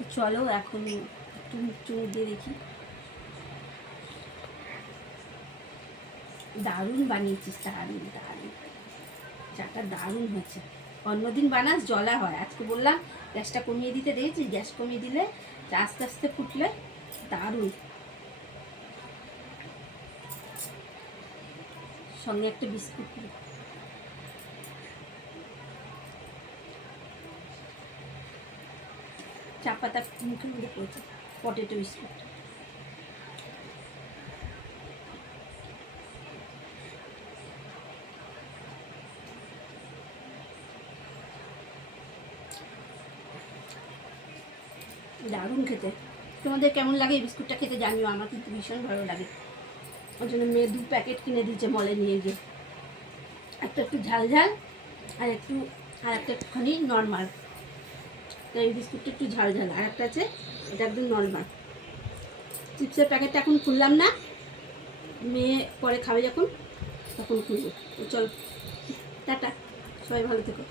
তো চলো এখন একটু মুখ চুমুক দিয়ে দেখি। দারুণ বানিয়েছিস, দারুণ দারুণ, চাটা দারুণ হয়েছে। অন্যদিন বানাস জলা হয়, আজকে বললাম গ্যাসটা কমিয়ে দিতে, দেখেছিস গ্যাস কমিয়ে দিলে আস্তে আস্তে ফুটলে দারুণ। সঙ্গে একটা বিস্কুট, চা পাতা মুখের মধ্যে পড়েছে, পটেটো বিস্কুট। দারুণ খেতে। তোমাদের কেমন লাগে এই বিস্কুটটা খেতে জানিও, আমার কিন্তু ভীষণ ভালো লাগে। ওই জন্য মেয়ে 2 প্যাকেট কিনে দিয়েছে মলে নিয়ে গিয়ে, একটা একটু ঝাল ঝাল আর একটা একটুখানি নর্মাল। তো এই বিস্কুটটা একটু ঝাল ঝাল, আর একটা আছে এটা একদম নর্মাল। চিপসের প্যাকেটটা এখন খুললাম না, মেয়ে পরে খাবে যখন তখন খুলবো। চল টাটা, সবাই ভালো থেকো।